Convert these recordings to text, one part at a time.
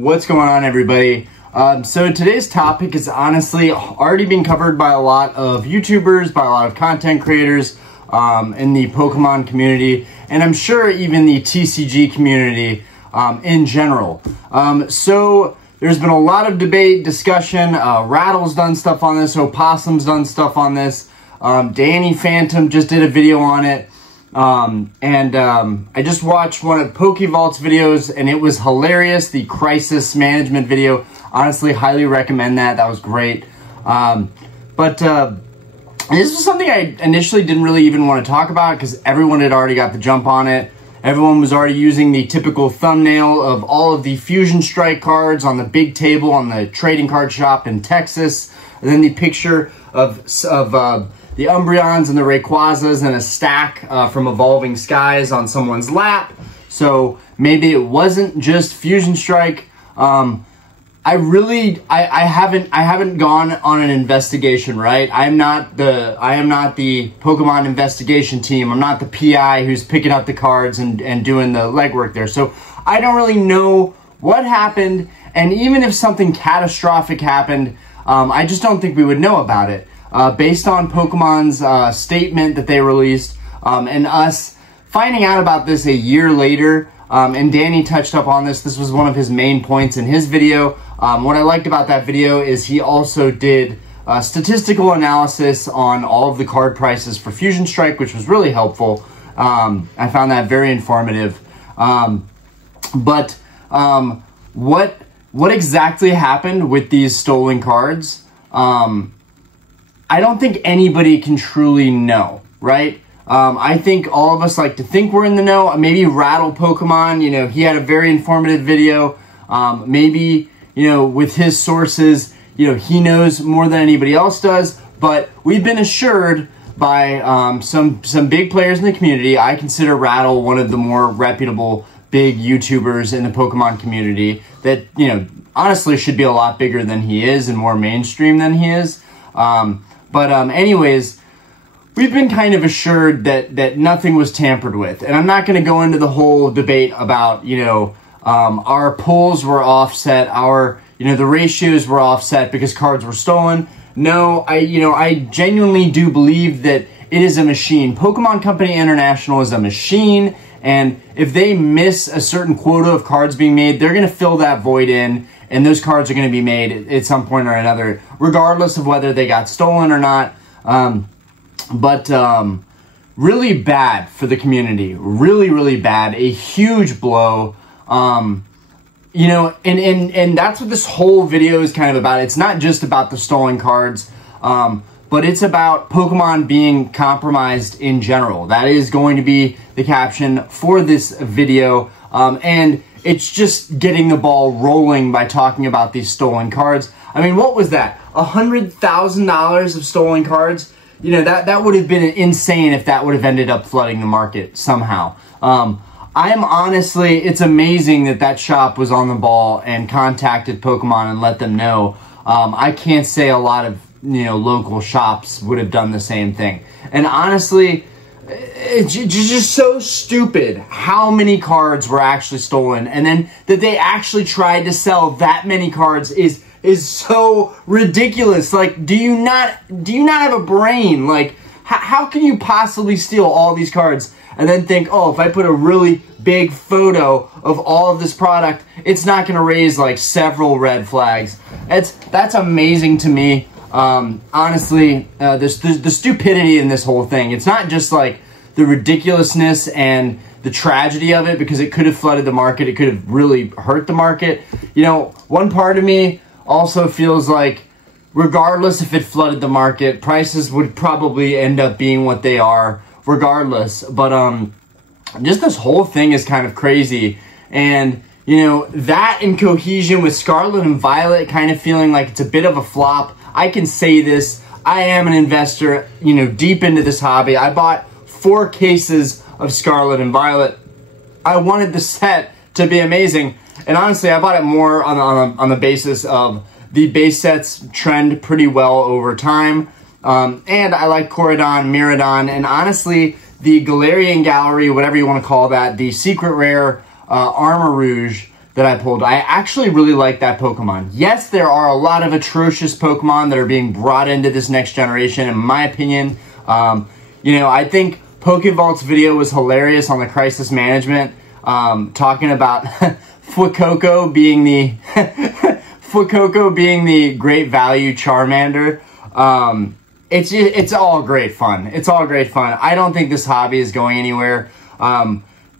What's going on, everybody? So today's topic is honestly already being covered by a lot of YouTubers, by a lot of content creators in the Pokemon community, and I'm sure even the TCG community in general. So there's been a lot of debate, discussion. Rattle's done stuff on this. Opossum's done stuff on this. Danny Phantom just did a video on it. I just watched one of Pokevault's videos, and it was hilarious. The crisis management video. Honestly, highly recommend that. That was great. This was something I initially didn't really even want to talk about because everyone had already got the jump on it. Everyone was already using the typical thumbnail of all of the Fusion Strike cards on the big table on the trading card shop in Texas. And then the picture of the Umbreons and the Rayquazas and a stack from Evolving Skies on someone's lap. So maybe it wasn't just Fusion Strike. I haven't gone on an investigation, right? I am not the Pokemon investigation team. I'm not the PI who's picking up the cards and doing the legwork there. So I don't really know what happened, and even if something catastrophic happened, I just don't think we would know about it. Based on Pokemon's statement that they released, and us finding out about this a year later, and Danny touched up on this. This was one of his main points in his video. What I liked about that video is he also did statistical analysis on all of the card prices for Fusion Strike, which was really helpful. I found that very informative. What exactly happened with these stolen cards? I don't think anybody can truly know, right? I think all of us like to think we're in the know. Maybe Rattle Pokemon, you know, he had a very informative video. Maybe, you know, with his sources, you know, he knows more than anybody else does. But we've been assured by some big players in the community. I consider Rattle one of the more reputable big YouTubers in the Pokemon community that, you know, honestly should be a lot bigger than he is and more mainstream than he is. Anyways, we've been kind of assured that nothing was tampered with. And I'm not going to go into the whole debate about, you know, our pulls were offset, the ratios were offset because cards were stolen. No, I genuinely do believe that it is a machine. Pokemon Company International is a machine, and if they miss a certain quota of cards being made, they're going to fill that void in, and those cards are going to be made at some point or another, regardless of whether they got stolen or not. Really bad for the community. Really, really bad. A huge blow. And that's what this whole video is kind of about. It's not just about the stolen cards, but it's about Pokemon being compromised in general. That is going to be the caption for this video. And it's just getting the ball rolling by talking about these stolen cards. I mean, what was that? $100,000 of stolen cards? You know, that would have been insane if that would have ended up flooding the market somehow. It's amazing that shop was on the ball and contacted Pokemon and let them know. I can't say a lot of, you know, local shops would have done the same thing. And honestly, it's just so stupid how many cards were actually stolen, and then that they actually tried to sell that many cards is so ridiculous. Like, do you not have a brain? Like, how can you possibly steal all these cards and then think, oh, if I put a really big photo of all of this product, it's not going to raise like several red flags? That's amazing to me. Honestly, the stupidity in this whole thing. It's not just like the ridiculousness and the tragedy of it, because it could have flooded the market. It could have really hurt the market. You know, one part of me also feels like regardless if it flooded the market, prices would probably end up being what they are regardless. But just this whole thing is kind of crazy. And, you know, that in cohesion with Scarlet and Violet kind of feeling like it's a bit of a flop. I can say this. I am an investor, you know, deep into this hobby. I bought 4 cases of Scarlet and Violet. I wanted the set to be amazing. And honestly, I bought it more on the basis of the base sets trend pretty well over time. And I like Corridon, Miraidon, and honestly, the Galarian Gallery, whatever you want to call that, the secret rare Armor Rouge that I pulled. I actually really like that Pokemon. Yes, there are a lot of atrocious Pokemon that are being brought into this next generation, in my opinion. You know, I think Pokevault's video was hilarious on the crisis management, talking about Fuecoco being the Fuecoco being the great value Charmander. It's all great fun. It's all great fun. I don't think this hobby is going anywhere.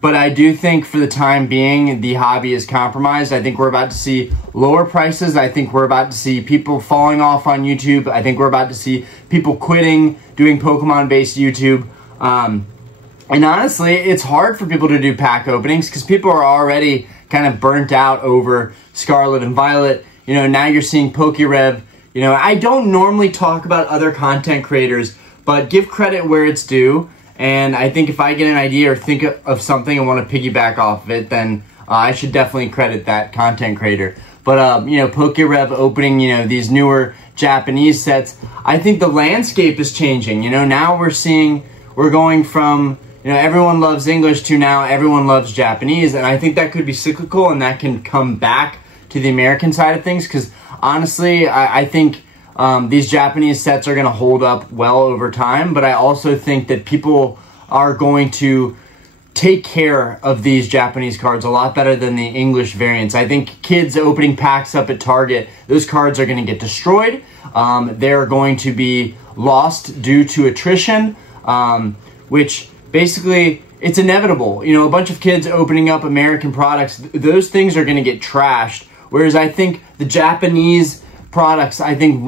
But I do think for the time being, the hobby is compromised. I think we're about to see lower prices. I think we're about to see people falling off on YouTube. I think we're about to see people quitting doing Pokemon-based YouTube. And honestly, it's hard for people to do pack openings because people are already kind of burnt out over Scarlet and Violet. You know, now you're seeing PokeRev. You know, I don't normally talk about other content creators, but give credit where it's due. And I think if I get an idea or think of something and want to piggyback off of it, then I should definitely credit that content creator. But, you know, PokeRev opening, you know, these newer Japanese sets, I think the landscape is changing. You know, now we're going from, you know, everyone loves English to now everyone loves Japanese. And I think that could be cyclical and that can come back to the American side of things. Because honestly, I think these Japanese sets are going to hold up well over time, but I also think that people are going to take care of these Japanese cards a lot better than the English variants. I think kids opening packs up at Target, those cards are going to get destroyed. They're going to be lost due to attrition, which basically it's inevitable. You know, a bunch of kids opening up American products, those things are going to get trashed. Whereas I think the Japanese products, I think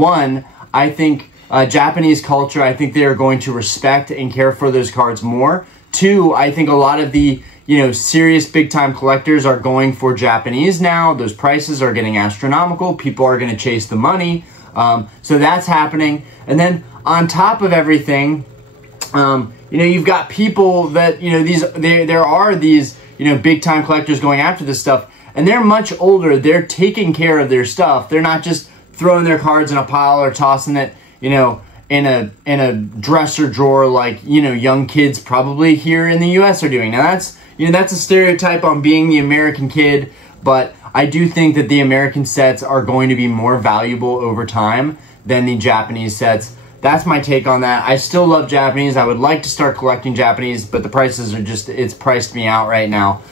Japanese culture, I think they are going to respect and care for those cards more. Two, I think a lot of the, you know, serious big time collectors are going for Japanese now. Those prices are getting astronomical. People are going to chase the money. So that's happening. And then on top of everything, you know, you've got people that, you know, there are these, you know, big time collectors going after this stuff, and they're much older. They're taking care of their stuff. They're not just throwing their cards in a pile or tossing it, you know, in a dresser drawer like, you know, young kids probably here in the US are doing. Now that's, you know, that's a stereotype on being the American kid, but I do think that the American sets are going to be more valuable over time than the Japanese sets. That's my take on that. I still love Japanese. I would like to start collecting Japanese, but the prices are just, it's priced me out right now.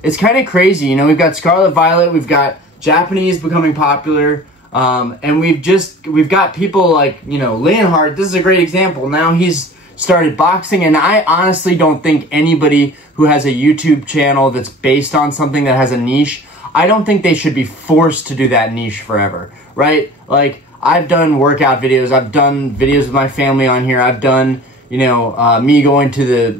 It's kind of crazy. You know, we've got Scarlet Violet, we've got Japanese becoming popular, and we've got people like, you know, Leonhardt. This is a great example. Now he's started boxing, and I honestly don't think anybody who has a YouTube channel that's based on something that has a niche, I don't think they should be forced to do that niche forever, right? Like, I've done workout videos, I've done videos with my family on here, I've done, you know, me going to the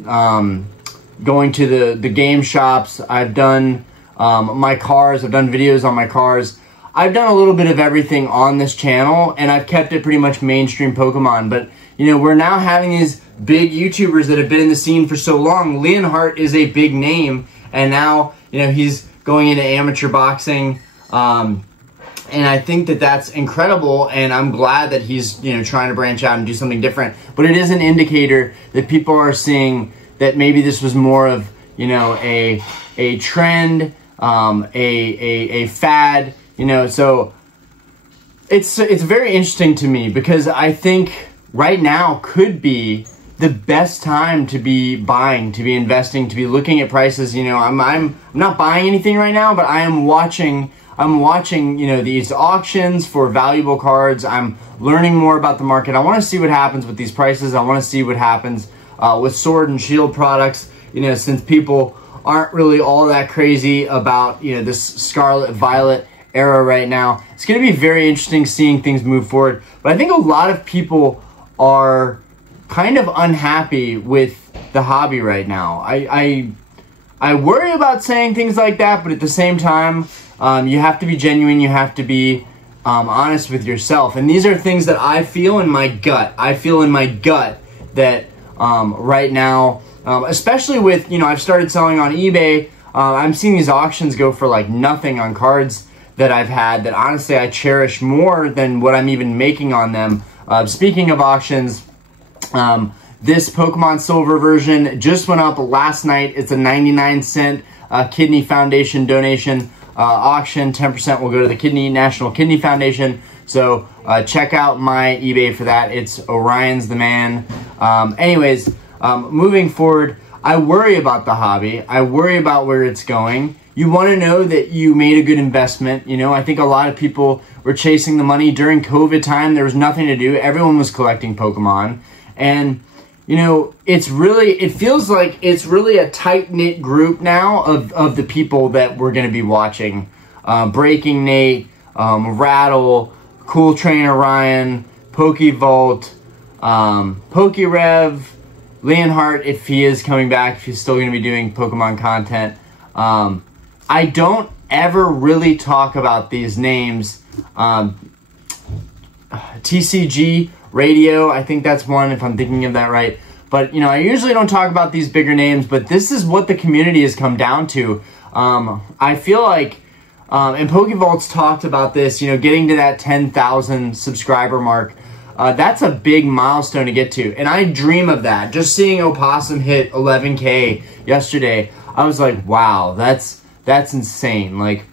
game shops, I've done my cars, I've done videos on my cars. I've done a little bit of everything on this channel, and I've kept it pretty much mainstream Pokemon. But, you know, we're now having these big YouTubers that have been in the scene for so long. Leonhardt is a big name, and now, you know, he's going into amateur boxing. And I think that that's incredible, and I'm glad that he's, you know, trying to branch out and do something different. But it is an indicator that people are seeing that maybe this was more of, you know, a trend, a fad, you know. So it's very interesting to me because I think right now could be the best time to be buying, to be investing, to be looking at prices. You know, I'm not buying anything right now, but I'm watching, you know, these auctions for valuable cards. I'm learning more about the market. I want to see what happens with these prices. I want to see what happens with Sword and Shield products, you know, since people aren't really all that crazy about, you know, this Scarlet Violet era right now. It's going to be very interesting seeing things move forward. But I think a lot of people are kind of unhappy with the hobby right now. I worry about saying things like that, but at the same time, you have to be genuine. You have to be honest with yourself. And these are things that I feel in my gut. I feel in my gut that right now, especially with, you know, I've started selling on eBay. I'm seeing these auctions go for like nothing on cards that I've had that honestly I cherish more than what I'm even making on them. Speaking of auctions, This Pokemon Silver version just went up last night. It's a 99-cent Kidney Foundation donation auction. 10% will go to the National Kidney Foundation. So check out my eBay for that. It's Orion's the man. Anyways, moving forward, I worry about the hobby. I worry about where it's going. You want to know that you made a good investment. You know, I think a lot of people were chasing the money during COVID time. There was nothing to do. Everyone was collecting Pokemon. And, you know, it feels like it's really a tight-knit group now of the people that we're going to be watching. Breaking Nate, Rattle, Cool Trainer Ryan, Pokevault, Pokerev, Leonhardt, if he is coming back, if he's still going to be doing Pokemon content. I don't ever really talk about these names. TCG Radio, I think that's one, if I'm thinking of that right. But, you know, I usually don't talk about these bigger names, but this is what the community has come down to. I feel like, and Pokevault's talked about this, you know, getting to that 10,000 subscriber mark. That's a big milestone to get to, and I dream of that. Just seeing Opossum hit 11K yesterday, I was like, wow, that's insane. Like,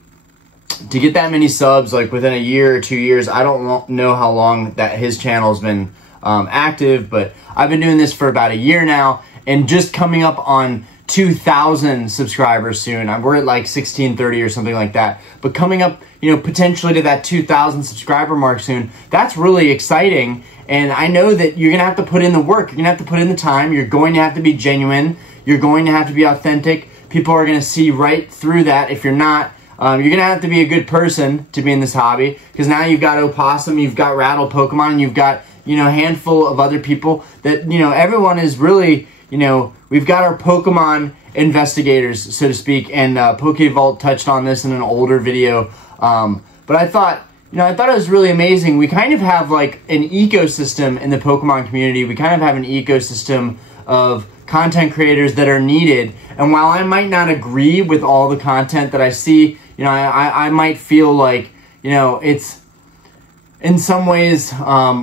to get that many subs, like, within a year or 2 years, I don't know how long that his channel's been active, but I've been doing this for about a year now, and just coming up on 2,000 subscribers soon. We're at like 1,630 or something like that. But coming up, you know, potentially to that 2,000 subscriber mark soon, that's really exciting. And I know that you're going to have to put in the work. You're going to have to put in the time. You're going to have to be genuine. You're going to have to be authentic. People are going to see right through that. If you're not, you're going to have to be a good person to be in this hobby. Because now you've got Opossum, you've got Rattle Pokemon, and you've got, you know, a handful of other people that, you know, everyone is really, you know, we've got our Pokemon investigators, so to speak, and Pokevault touched on this in an older video. But I thought, you know, it was really amazing. We kind of have like an ecosystem in the Pokemon community. We kind of have an ecosystem of content creators that are needed. And while I might not agree with all the content that I see, you know, I might feel like, you know, it's in some ways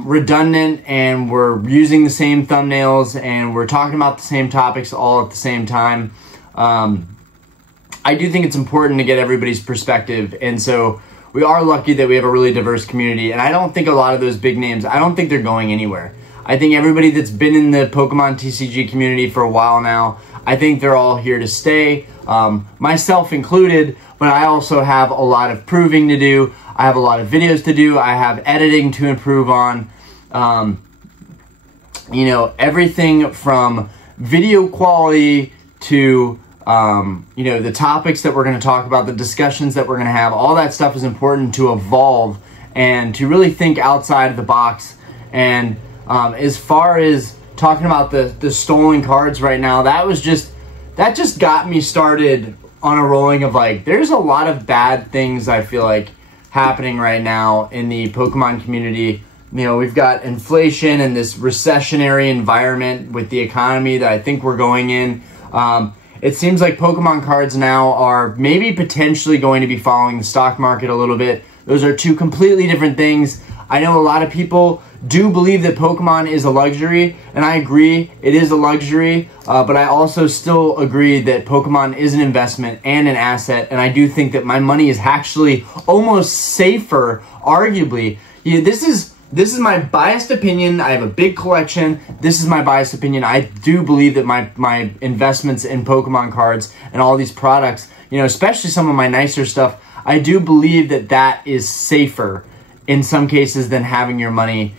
redundant, and we're using the same thumbnails and we're talking about the same topics all at the same time. I do think it's important to get everybody's perspective, and so we are lucky that we have a really diverse community, and I don't think a lot of those big names, I don't think they're going anywhere. I think everybody that's been in the Pokemon TCG community for a while now, I think they're all here to stay, myself included, but I also have a lot of proving to do. I have a lot of videos to do. I have editing to improve on. You know, everything from video quality to, you know, the topics that we're going to talk about, the discussions that we're going to have. All that stuff is important to evolve and to really think outside of the box. And as far as talking about the stolen cards right now, that just got me started on a rolling of, like, there's a lot of bad things I feel like happening right now in the Pokemon community. You know, we've got inflation and this recessionary environment with the economy that I think we're going in. It seems like Pokemon cards now are maybe potentially going to be following the stock market a little bit. Those are two completely different things. I know a lot of people do believe that Pokemon is a luxury, and I agree, it is a luxury, but I also still agree that Pokemon is an investment and an asset, and I do think that my money is actually almost safer, arguably. Yeah, this is my biased opinion. I have a big collection. This is my biased opinion. I do believe that my investments in Pokemon cards and all these products, you know, especially some of my nicer stuff, I do believe that that is safer in some cases than having your money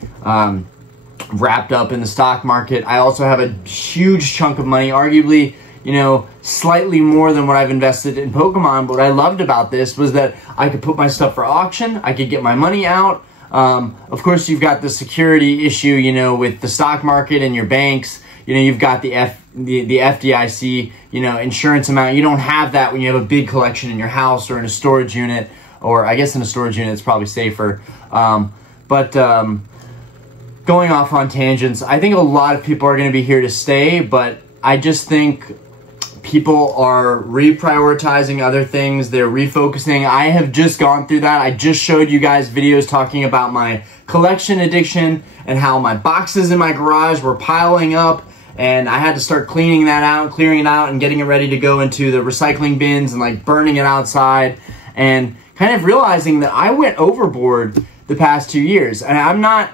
wrapped up in the stock market. I also have a huge chunk of money, arguably, you know, slightly more than what I've invested in Pokemon. But what I loved about this was that I could put my stuff for auction. I could get my money out. Of course, you've got the security issue, you know, with the stock market and your banks. You know, you've got the FDIC, you know, insurance amount. You don't have that when you have a big collection in your house or in a storage unit. Or I guess in a storage unit, it's probably safer. Going off on tangents, I think a lot of people are going to be here to stay, but I just think people are reprioritizing other things. They're refocusing. I have just gone through that. I just showed you guys videos talking about my collection addiction and how my boxes in my garage were piling up and I had to start cleaning that out, clearing it out, and getting it ready to go into the recycling bins and like burning it outside, and kind of realizing that I went overboard the past 2 years. And I'm not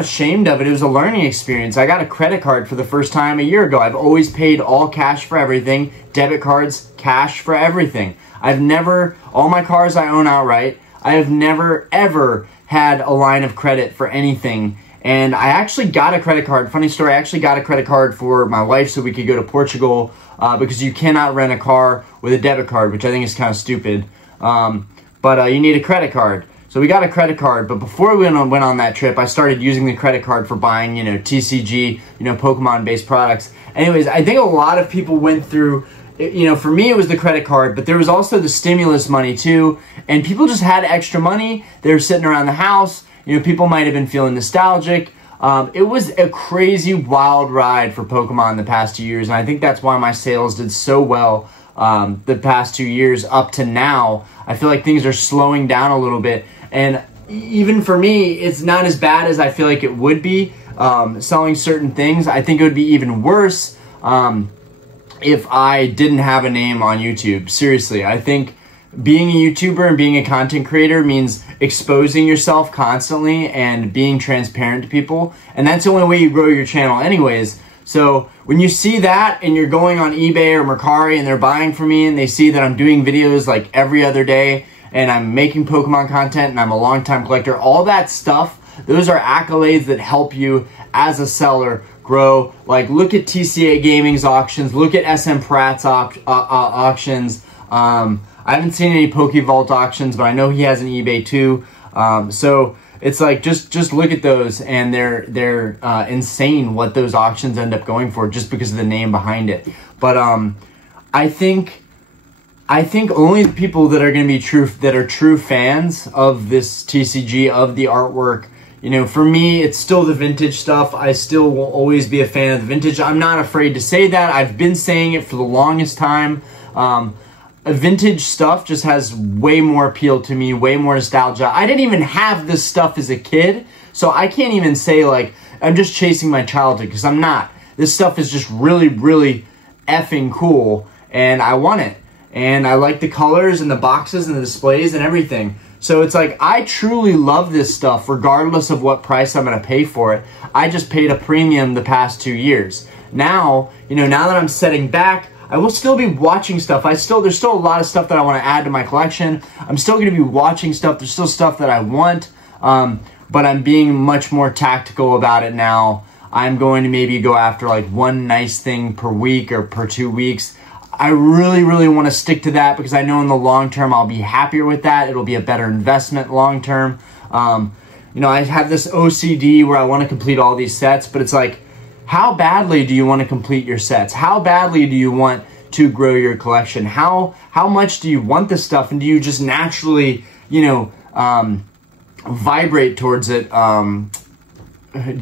ashamed of it. It was a learning experience. I got a credit card for the first time a year ago. I've always paid all cash for everything, debit cards, cash for everything. All my cars I own outright. I have never ever had a line of credit for anything. And I actually got a credit card. Funny story, I actually got a credit card for my wife so we could go to Portugal, because you cannot rent a car with a debit card, which I think is kind of stupid. But you need a credit card. So we got a credit card, but before we went on that trip, I started using the credit card for buying, TCG, Pokemon-based products. Anyways, I think a lot of people went through, for me it was the credit card, but there was also the stimulus money too, and people just had extra money. They were sitting around the house. People might have been feeling nostalgic. It was a crazy, wild ride for Pokemon the past 2 years, and I think that's why my sales did so well the past 2 years up to now. I feel like things are slowing down a little bit, and even for me, it's not as bad as I feel like it would be selling certain things. I think it would be even worse if I didn't have a name on YouTube. Seriously, I think being a YouTuber and being a content creator means exposing yourself constantly and being transparent to people, and that's the only way you grow your channel anyways. So when you see that and you're going on eBay or Mercari and they're buying from me and they see that I'm doing videos like every other day and I'm making Pokemon content and I'm a longtime collector, all that stuff, those are accolades that help you as a seller grow. Like, look at TCA Gaming's auctions, look at SM Pratt's auctions. I haven't seen any PokeVault auctions, but I know he has an eBay too. So it's like, just look at those, and they're insane what those auctions end up going for just because of the name behind it. But I think only the people that are going to be true fans of this TCG, of the artwork. For me, it's still the vintage stuff. I still will always be a fan of the vintage. I'm not afraid to say that. I've been saying it for the longest time. Vintage stuff just has way more appeal to me, way more nostalgia. I didn't even have this stuff as a kid, so I can't even say like I'm just chasing my childhood, because I'm not. This stuff is just really, really effing cool, and I want it. And I like the colors and the boxes and the displays and everything. So it's like, I truly love this stuff regardless of what price I'm going to pay for it. I just paid a premium the past 2 years. Now, now that I'm setting back, I will still be watching stuff. There's still a lot of stuff that I want to add to my collection. I'm still going to be watching stuff. There's still stuff that I want, but I'm being much more tactical about it now. I'm going to maybe go after like one nice thing per week or per 2 weeks. I really, really want to stick to that because I know in the long term I'll be happier with that. It'll be a better investment long term. I have this OCD where I want to complete all these sets, but it's like, how badly do you want to complete your sets? How badly do you want to grow your collection? How much do you want this stuff, and do you just naturally, vibrate towards it,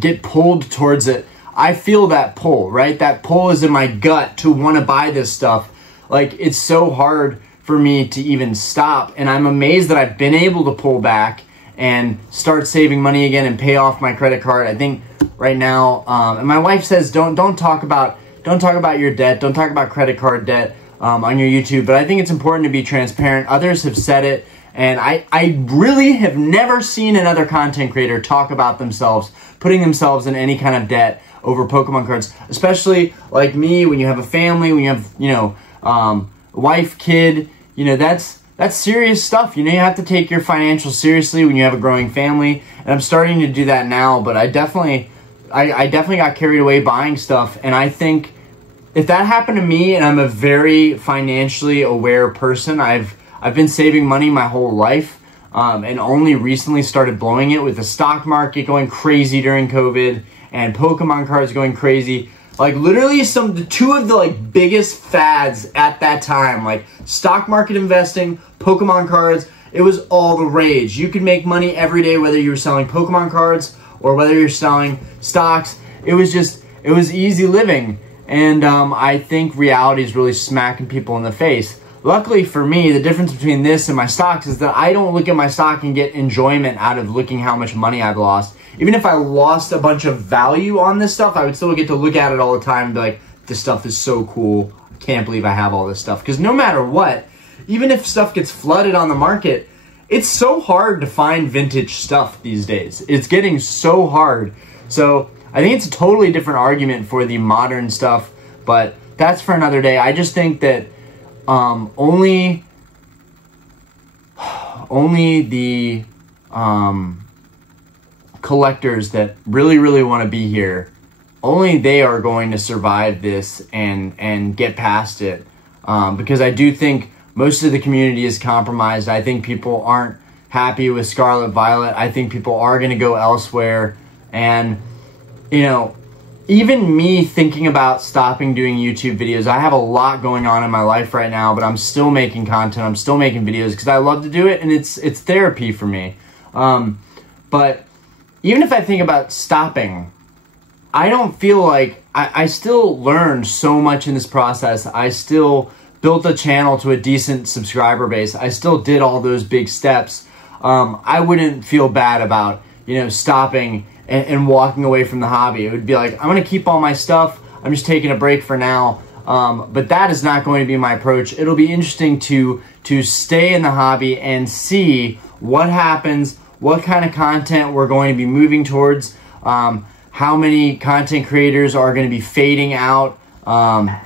get pulled towards it? I feel that pull, right? That pull is in my gut to want to buy this stuff. Like, it's so hard for me to even stop, and I'm amazed that I've been able to pull back and start saving money again and pay off my credit card. I think right now, and my wife says don't talk about your debt, don't talk about credit card debt on your YouTube, but I think it's important to be transparent. Others have said it, and I really have never seen another content creator talk about themselves putting themselves in any kind of debt over Pokemon cards, especially like me. When you have a family, when you have wife, kid, that's serious stuff. You have to take your financials seriously when you have a growing family, and I'm starting to do that now. But I definitely got carried away buying stuff, and I think if that happened to me, and I'm a very financially aware person, I've been saving money my whole life, and only recently started blowing it with the stock market going crazy during COVID and Pokemon cards going crazy. Like, literally two of the biggest fads at that time, like stock market investing, Pokemon cards. It was all the rage. You could make money every day, whether you were selling Pokemon cards or whether you're selling stocks. It was easy living. And I think reality is really smacking people in the face. luckily for me, the difference between this and my stocks is that I don't look at my stock and get enjoyment out of looking how much money I've lost. Even if I lost a bunch of value on this stuff, I would still get to look at it all the time and be like, this stuff is so cool. I can't believe I have all this stuff. Because no matter what, even if stuff gets flooded on the market, it's so hard to find vintage stuff these days. It's getting so hard. So I think it's a totally different argument for the modern stuff, but that's for another day. I just think that only the collectors that really want to be here, only they are going to survive this and get past it, because I do think most of the community is compromised. I think people aren't happy with Scarlet Violet. I think people are going to go elsewhere. And, you know, even me thinking about stopping doing YouTube videos, I have a lot going on in my life right now, but I'm still making content. I'm still making videos because I love to do it, and it's therapy for me. But even if I think about stopping, I don't feel like I still learned so much in this process. I still built a channel to a decent subscriber base. I still did all those big steps. I wouldn't feel bad about, you know, stopping and walking away from the hobby. It would be like, I'm going to keep all my stuff. I'm just taking a break for now. But that is not going to be my approach. It'll be interesting to stay in the hobby and see what happens, what kind of content we're going to be moving towards, how many content creators are going to be fading out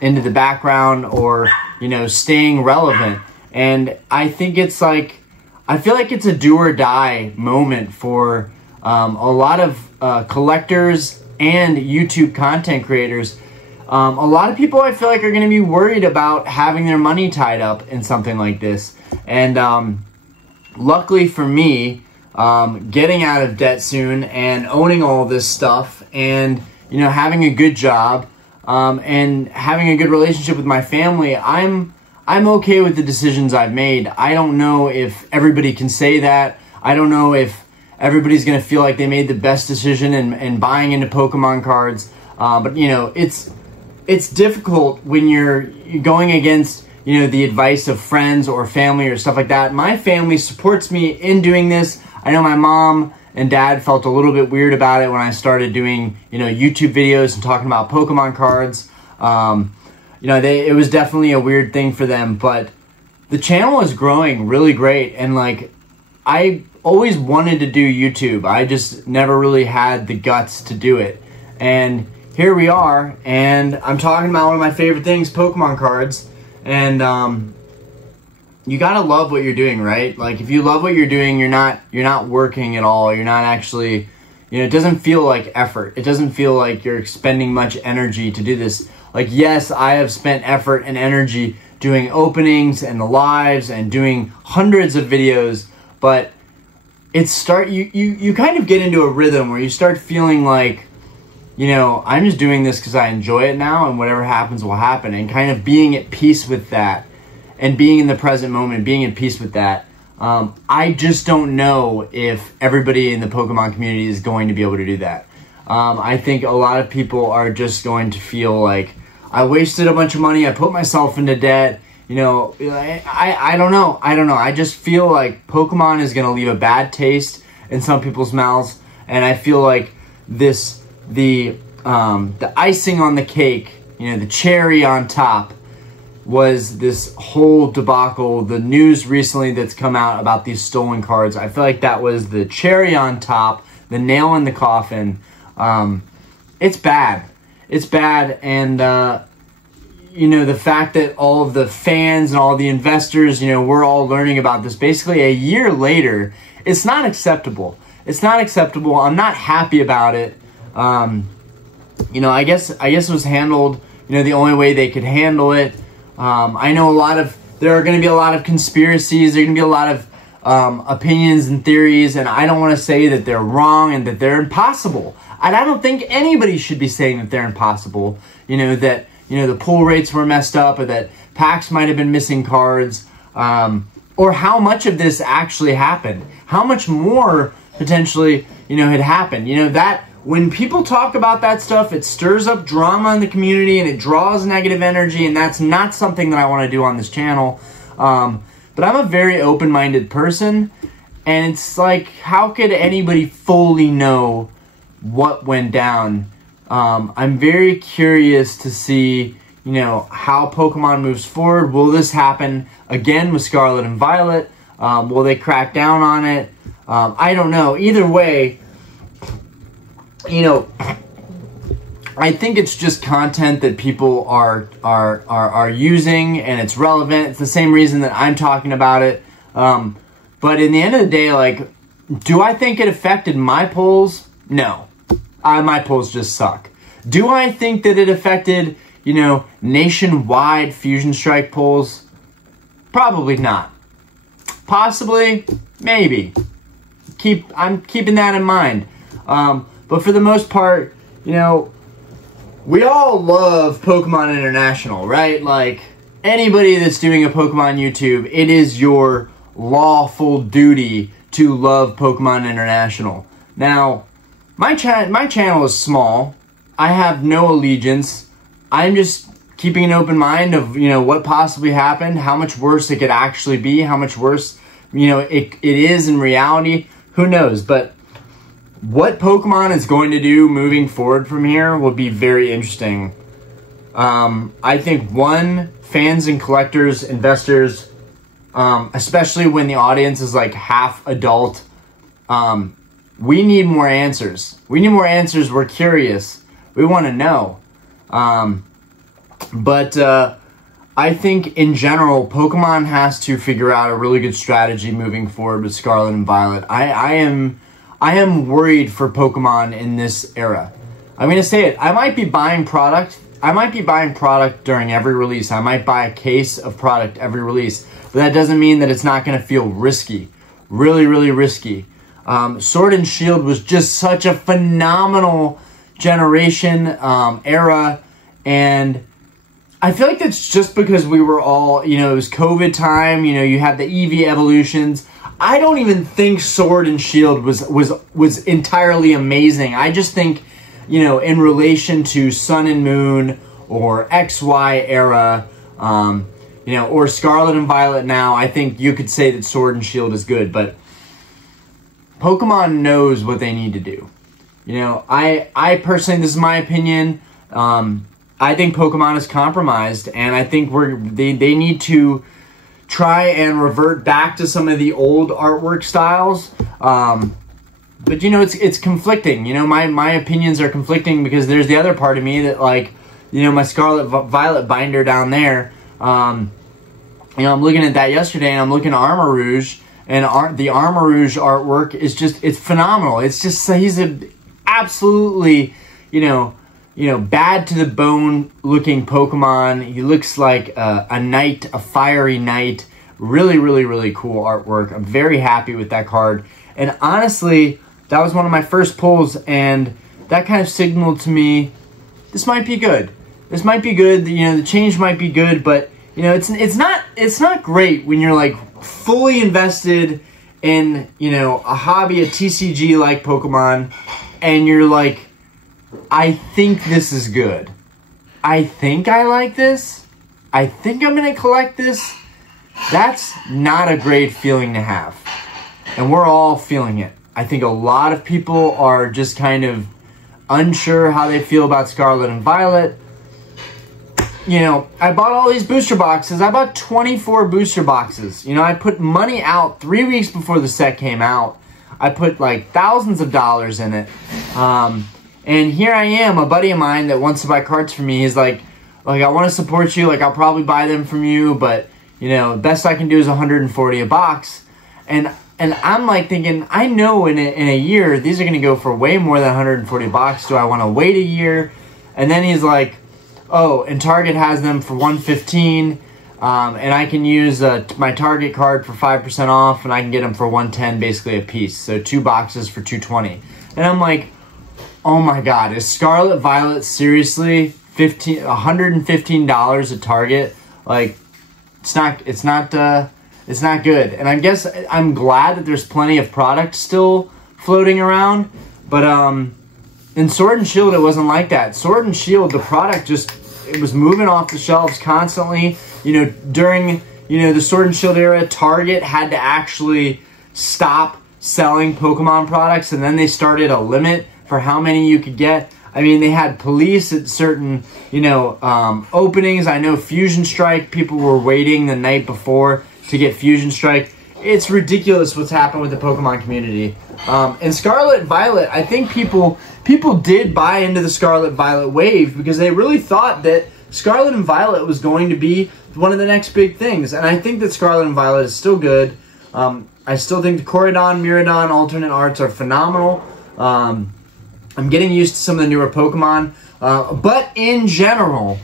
into the background or, you know, staying relevant. And I think it's like, I feel like it's a do or die moment for a lot of collectors and YouTube content creators. A lot of people I feel like are going to be worried about having their money tied up in something like this. And luckily for me, getting out of debt soon and owning all this stuff and, you know, having a good job and having a good relationship with my family, I'm okay with the decisions I've made. I don't know if everybody can say that. I don't know if everybody's going to feel like they made the best decision in buying into Pokemon cards. But, you know, it's difficult when you're going against, you know, the advice of friends or family or stuff like that. My family supports me in doing this. I know my mom and dad felt a little bit weird about it when I started doing, you know, YouTube videos and talking about Pokemon cards. You know, it was definitely a weird thing for them, but the channel is growing really great. And like, I always wanted to do YouTube. I just never really had the guts to do it. And here we are, and I'm talking about one of my favorite things, Pokemon cards. And you gotta love what you're doing, right? Like, if you love what you're doing, you're not working at all. You're not actually, you know, it doesn't feel like effort. It doesn't feel like you're expending much energy to do this. Like, yes, I have spent effort and energy doing openings and the lives and doing hundreds of videos, but you kind of get into a rhythm where you start feeling like, you know, I'm just doing this because I enjoy it now, and whatever happens will happen, and kind of being at peace with that and being in the present moment, being at peace with that. I just don't know if everybody in the Pokemon community is going to be able to do that. I think a lot of people are just going to feel like, I wasted a bunch of money, I put myself into debt, you know, I don't know. I just feel like Pokemon is going to leave a bad taste in some people's mouths, and I feel like the icing on the cake, you know, the cherry on top, was this whole debacle. The news recently that's come out about these stolen cards, I feel like that was the cherry on top, the nail in the coffin. It's bad. It's bad, and you know, the fact that all of the fans and all the investors, you know, we're all learning about this basically a year later, it's not acceptable. It's not acceptable. I'm not happy about it. You know, I guess it was handled, you know, the only way they could handle it. I know there are going to be a lot of conspiracies. There are going to be a lot of opinions and theories, and I don't want to say that they're wrong and that they're impossible. And I don't think anybody should be saying that they're impossible. You know, that, you know, the pull rates were messed up, or that packs might have been missing cards, or how much of this actually happened. How much more potentially, you know, had happened. You know, that when people talk about that stuff, it stirs up drama in the community and it draws negative energy, and that's not something that I want to do on this channel. But I'm a very open-minded person, and it's like, how could anybody fully know what went down? I'm very curious to see, you know, how Pokemon moves forward. Will this happen again with Scarlet and Violet? Will they crack down on it? I don't know. Either way, you know, I think it's just content that people are using, and it's relevant. It's the same reason that I'm talking about it. But in the end of the day, like, do I think it affected my polls? No. My polls just suck. Do I think that it affected, you know, nationwide Fusion Strike polls? Probably not. Possibly, maybe. I'm keeping that in mind. But for the most part, you know, we all love Pokemon International, right? Like, anybody that's doing a Pokemon YouTube, it is your lawful duty to love Pokemon International. Now, my channel is small. I have no allegiance. I'm just keeping an open mind of, you know, what possibly happened, how much worse it could actually be, how much worse, you know, it is in reality. Who knows? But what Pokemon is going to do moving forward from here will be very interesting. I think, fans and collectors, investors, especially when the audience is like half adult, we need more answers. We need more answers. We're curious. We want to know. But I think in general, Pokemon has to figure out a really good strategy moving forward with Scarlet and Violet. I am worried for Pokemon in this era. I'm going to say it. I might be buying product. I might be buying product during every release. I might buy a case of product every release. But that doesn't mean that it's not going to feel risky. Really, really risky. Sword and Shield was just such a phenomenal generation, era. And I feel like that's just because we were all, you know, it was COVID time. You know, you had the EV evolutions. I don't even think Sword and Shield was entirely amazing. I just think, you know, in relation to Sun and Moon or XY era, you know, or Scarlet and Violet now, I think you could say that Sword and Shield is good. But Pokemon knows what they need to do. You know, I personally, this is my opinion, I think Pokemon is compromised, and I think they need to try and revert back to some of the old artwork styles. But, you know, it's conflicting. You know, my opinions are conflicting because there's the other part of me that, like, you know, my Scarlet Violet binder down there, you know, I'm looking at that yesterday, and I'm looking at Armor Rouge, and the Armor Rouge artwork is just, it's phenomenal. It's just, he's a absolutely, you know, bad to the bone looking Pokemon. He looks like a knight, a fiery knight. Really, really, really cool artwork. I'm very happy with that card. And honestly, that was one of my first pulls, and that kind of signaled to me, this might be good. This might be good. You know, the change might be good, but you know, it's not great when you're like fully invested in, you know, a hobby, a TCG like Pokemon, and you're like, I think this is good. I think I like this. I think I'm going to collect this. That's not a great feeling to have. And we're all feeling it. I think a lot of people are just kind of unsure how they feel about Scarlet and Violet. You know, I bought all these booster boxes. I bought 24 booster boxes. You know, I put money out 3 weeks before the set came out. I put like thousands of dollars in it. And here I am, a buddy of mine that wants to buy cards from me. He's like, I want to support you. Like, I'll probably buy them from you, but, you know, best I can do is 140 a box. And I'm like thinking, I know in a year, these are going to go for way more than 140 bucks. Do I want to wait a year? And then he's like, oh, and Target has them for 115, and I can use my Target card for 5% off, and I can get them for 110 basically a piece. So 2 boxes for 220. And I'm like, oh my God, is Scarlet Violet seriously $115 at Target? Like, it's not good. And I guess I'm glad that there's plenty of product still floating around, but in Sword and Shield it wasn't like that. Sword and Shield, the product just, it was moving off the shelves constantly. You know, during you know, the Sword and Shield era, Target had to actually stop selling Pokemon products, and then they started a limit for how many you could get. I mean, they had police at certain, you know, openings. I know Fusion Strike, people were waiting the night before to get Fusion Strike. It's ridiculous what's happened with the Pokemon community. And Scarlet and Violet, I think people did buy into the Scarlet Violet wave because they really thought that Scarlet and Violet was going to be one of the next big things. And I think that Scarlet and Violet is still good. I still think the Corridon, Miraidon alternate arts are phenomenal. I'm getting used to some of the newer Pokemon. But in general,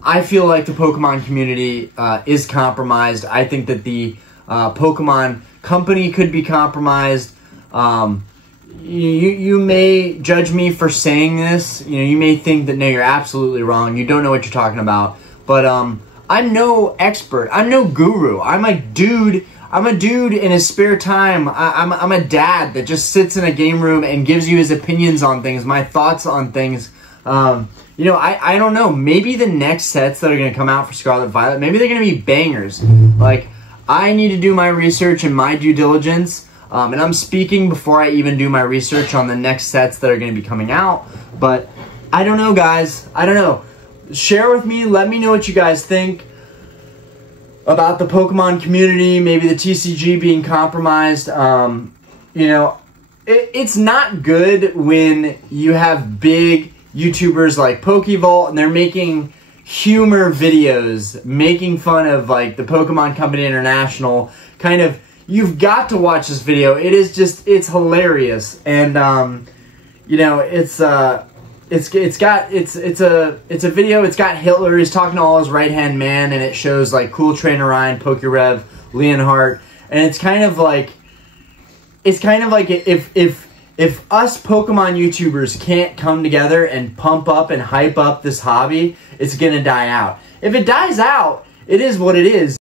I feel like the Pokemon community is compromised. I think that the Pokemon company could be compromised. You may judge me for saying this. You know, you may think that, no, you're absolutely wrong. You don't know what you're talking about. But I'm no expert. I'm no guru. I'm a dude in his spare time. I'm a dad that just sits in a game room and gives you his opinions on things, my thoughts on things. You know, I don't know. Maybe the next sets that are going to come out for Scarlet Violet, maybe they're going to be bangers. Like, I need to do my research and my due diligence. And I'm speaking before I even do my research on the next sets that are going to be coming out. But I don't know, guys. I don't know. Share with me. Let me know what you guys think about the Pokemon community, maybe the TCG being compromised. You know, it's not good when you have big YouTubers like Pokevault and they're making humor videos, making fun of like the Pokemon Company International. Kind of, you've got to watch this video. It is just, it's hilarious. And you know, it's a video. It's got Hitler. He's talking to all his right-hand man, and it shows like Cool Trainer Ryan, Pokerev, Leonhardt, and it's kind of like if us Pokemon YouTubers can't come together and pump up and hype up this hobby, it's gonna die out. If it dies out, it is what it is.